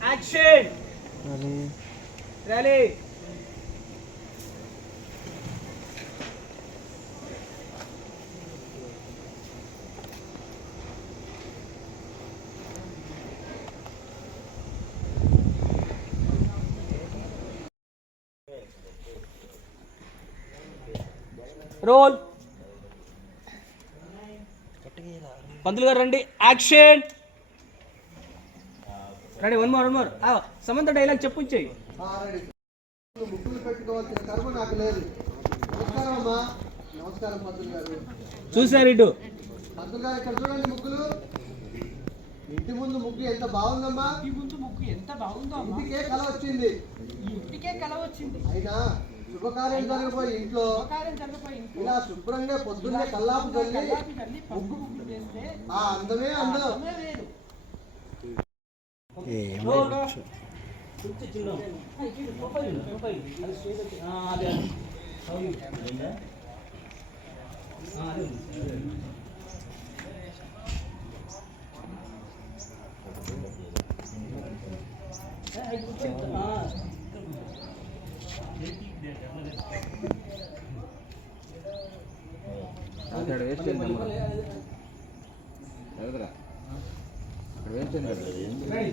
Action rally role పంతులు గారు రండి action ready one more Samantha dialogue చెప్పుచ్చేయి ముక్కులు పెట్టుకోవాల్సిన కర్మ నాకు లేదు. నమస్కారం అమ్మా. నమస్కారం పంతులు గారు. చూసారు ఇటు పంతులు గారు ఇక్కడ చూడండి ముగ్గులు. ఇంటి ముందు ముగ్గు ఎంత బాగుందమ్మా. ఇంటి ముందు ముగ్గు ఎంత బాగుందో అమ్మా. ఇంటికే కళ వచ్చింది. ఇంటికే కళ వచ్చింది. అయినా శుభకార్యం జరగబోయే ఇంట్లో ఇలా శుభ్రంగా పొద్దున్నే కల్లాపు చల్లి ముగ్గు వేస్తే ఆ అందమే అందం. అక్కడ వేస్ట్ చేయండి అక్కడ వేస్ట్ చేయండి.